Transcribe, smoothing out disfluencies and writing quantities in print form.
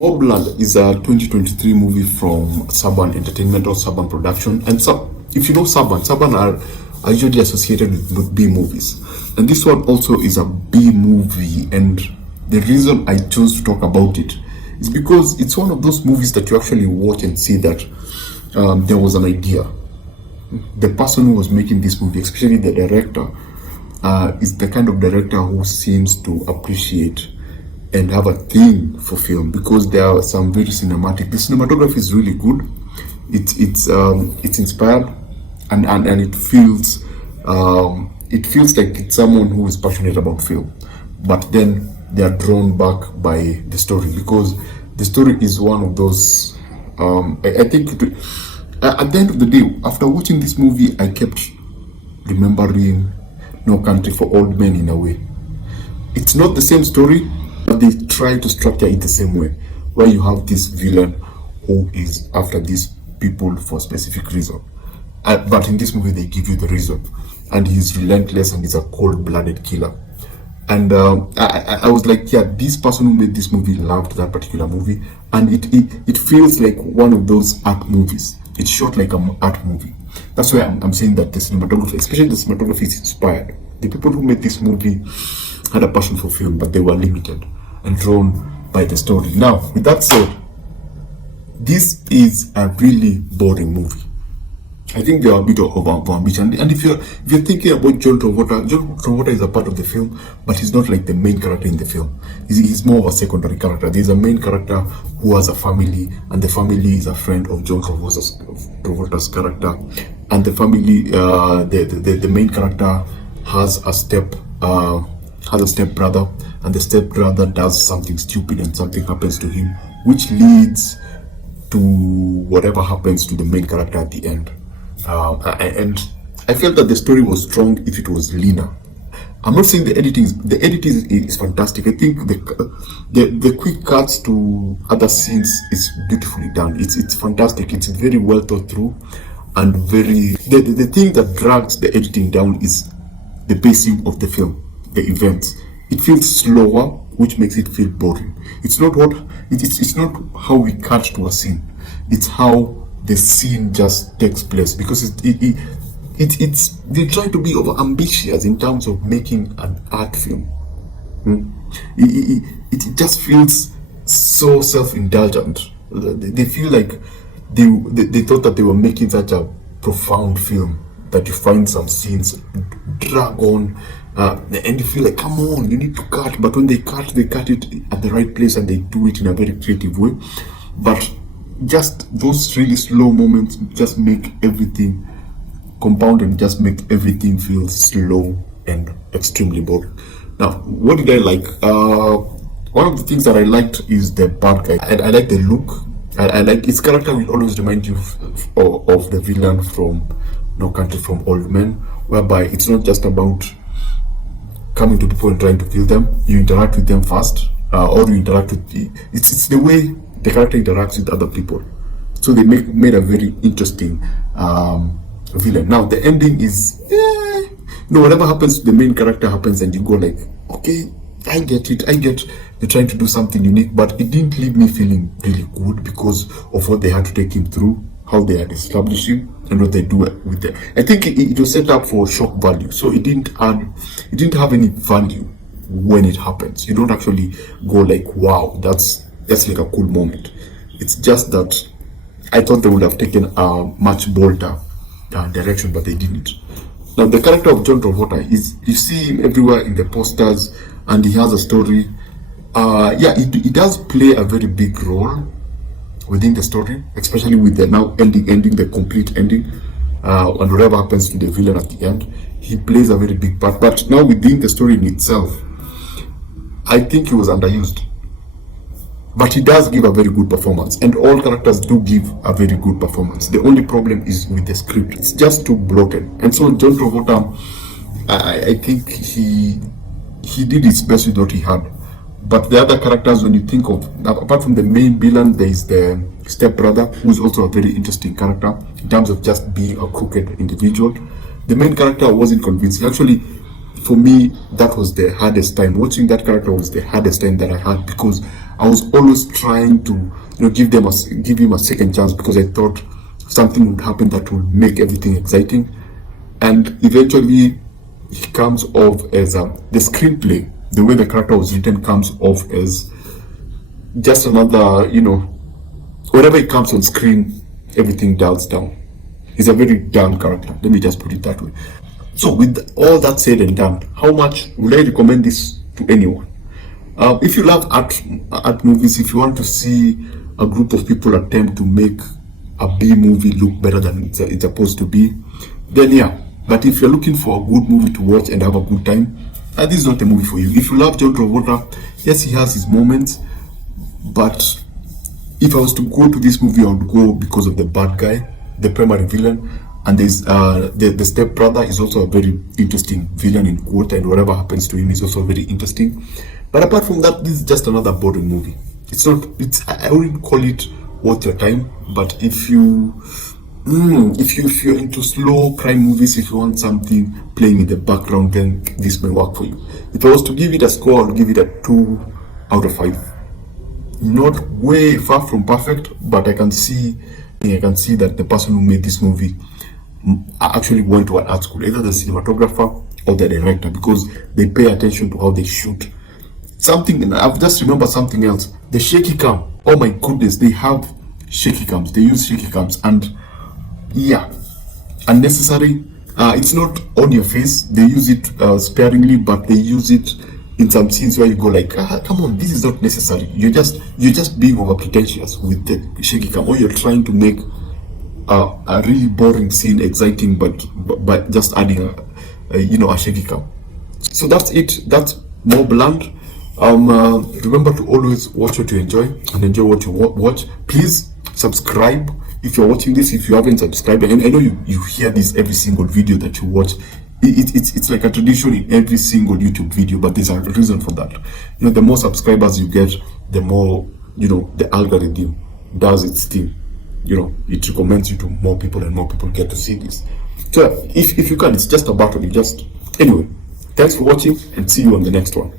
Blood is a 2023 movie from Saban Entertainment or Saban Production. And so, if you know Saban are usually associated with B movies. And this one also is a B movie. And the reason I chose to talk about it is because it's one of those movies that you actually watch and see that there was an idea. The person who was making this movie, especially the director, is the kind of director who seems to appreciate and have a theme for film, because there are some very cinematic. The cinematography is really good. It's inspired, and it feels like it's someone who is passionate about film, but then they are drawn back by the story, because the story is one of those. I think at the end of the day, after watching this movie, I kept remembering No Country for Old Men in a way. It's not the same story, but they try to structure it the same way, where you have this villain who is after these people for a specific reason. But in this movie, they give you the reason, and he's relentless and he's a cold-blooded killer. And I was like, yeah, this person who made this movie loved that particular movie, and it feels like one of those art movies. It's shot like an art movie. That's why I'm saying that the cinematography, especially the cinematography, is inspired. The people who made this movie had a passion for film, but they were limited and drawn by the story. Now, with that said, this is a really boring movie. I think there are a bit of ambition. And if you're thinking about John Travolta is a part of the film, but he's not like the main character in the film. He's more of a secondary character. There's a main character who has a family, and the family is a friend of John Travolta's character. And the family, the main character has a step brother, and the step brother does something stupid and something happens to him, which leads to whatever happens to the main character at the end. And I felt that the story was strong if it was leaner. I'm not saying the editing is fantastic. I think the quick cuts to other scenes is beautifully done. It's fantastic. It's very well thought through, and the thing that drags the editing down is the pacing of the film, the events. It feels slower, which makes it feel boring. It's not how we cut to a scene. It's how the scene just takes place, because they try to be over ambitious in terms of making an art film. It just feels so self-indulgent. They feel like they thought that they were making such a profound film that you find some scenes drag on, and you feel like, come on, you need to cut. But when they cut it at the right place, and they do it in a very creative way. But just those really slow moments just make everything compound and just make everything feel slow and extremely boring. Now, what did I like? One of the things that I liked is the bad guy. I like the look. I like his character. Will always remind you of the villain from No Country for Old Men, whereby it's not just about coming to people and trying to kill them. You interact with them first, or you interact with it's the way the character interacts with other people. So they made a very interesting villain. Now the ending is whatever happens to the main character happens, and you go like, okay, I get it. I get they're trying to do something unique, but it didn't leave me feeling really good because of what they had to take him through, how they had established him, and what they do with them. I think it was set up for shock value, so it didn't have any value when it happens. You don't actually go like, wow, that's like a cool moment. It's just that I thought they would have taken a much bolder direction, but they didn't. Now, the character of John Travolta you see him everywhere in the posters, and he has a story. He does play a very big role within the story, especially with the now ending, the complete ending, and whatever happens to the villain at the end. He plays a very big part. But now within the story in itself, I think he was underused. But he does give a very good performance, and all characters do give a very good performance. The only problem is with the script. It's just too bloated. And so John Travolta, I think he did his best with what he had. But the other characters, when you think of, apart from the main villain, there is the stepbrother, who is also a very interesting character in terms of just being a crooked individual. The main character wasn't convincing. Actually, for me, that was the hardest time. Watching that character was the hardest time that I had, because I was always trying to, give him a second chance, because I thought something would happen that would make everything exciting. And eventually he comes off as the screenplay, the way the character was written, comes off as just another, whenever he comes on screen, everything dials down. He's a very dull character, let me just put it that way. So with all that said and done, how much would I recommend this to anyone? If you love art movies, if you want to see a group of people attempt to make a B movie look better than it's supposed to be, then yeah. But if you're looking for a good movie to watch and have a good time, this is not a movie for you. If you love John Travolta, yes, he has his moments, but if I was to go to this movie, I would go because of the bad guy, the primary villain, and there's the step brother is also a very interesting villain in quote, and whatever happens to him is also very interesting. But apart from that, this is just another boring movie. I wouldn't call it worth your time. But if you're into slow crime movies, if you want something playing in the background, then this may work for you. If I was to give it a score, I'll give it a 2 out of 5. Not way far from perfect, but I can see that the person who made this movie actually went to an art school, either the cinematographer or the director, because they pay attention to how they shoot. I've just remembered something else. The shaky cam. Oh my goodness, they have shaky cams. They use shaky cams, and yeah, unnecessary. It's not on your face. They use it sparingly, but they use it in some scenes where you go like, come on, this is not necessary. You're just being over pretentious with the shaky cam, or you're trying to make a really boring scene exciting, but by just adding a shaky cam. So that's it. That's more bland. Remember to always watch what you enjoy and enjoy what you watch. Please subscribe if you're watching this. If you haven't subscribed, and I know you hear this every single video that you watch. It's like a tradition in every single YouTube video, but there's a reason for that. The more subscribers you get, the more the algorithm does its thing. It recommends you to more people, and more people get to see this. So if you can, it's just a button. Anyway, thanks for watching, and see you on the next one.